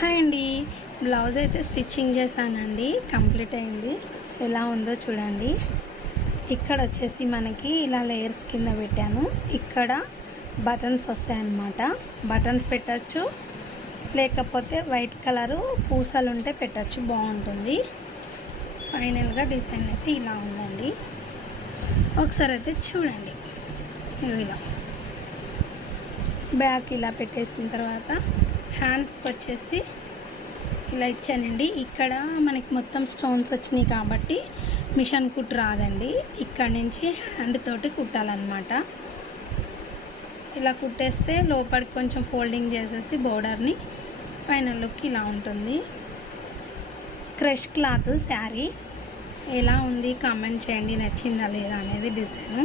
Hi అండి. Blouse అయితే stitching చేశానండి, కంప్లీట్ అయింది. ఎలా ఉందో చూడండి. ఇక్కడ వచ్చేసి మనకి ఇలా లేయర్స్ కింద పెట్టాను. ఇక్కడ బటన్స్ వస్తాయన్నమాట. బటన్స్ పెట్టచ్చు, లేకపోతే వైట్ కలరు పూసలు ఉంటే పెట్టచ్చు, బాగుంటుంది. ఫైనల్గా డిజైన్ అయితే ఇలా ఉందండి. ఒకసారి అయితే చూడండి. ఇలా బ్యాక్ ఇలా పెట్టేసిన తర్వాత హ్యాండ్స్కి వచ్చేసి ఇలా ఇచ్చానండి. ఇక్కడ మనకి మొత్తం స్టోన్స్ వచ్చినాయి కాబట్టి మిషన్ కుట్టు రాదండి. ఇక్కడ నుంచి హ్యాండ్ తోటి కుట్టాలన్నమాట. ఇలా కుట్టేస్తే లోపలికి కొంచెం ఫోల్డింగ్ చేసేసి బోర్డర్ని ఫైనల్ లుక్ ఇలా ఉంటుంది. క్రష్ క్లాత్ శారీ ఎలా ఉంది కామెంట్ చేయండి, నచ్చిందా లేదా అనేది డిజైన్.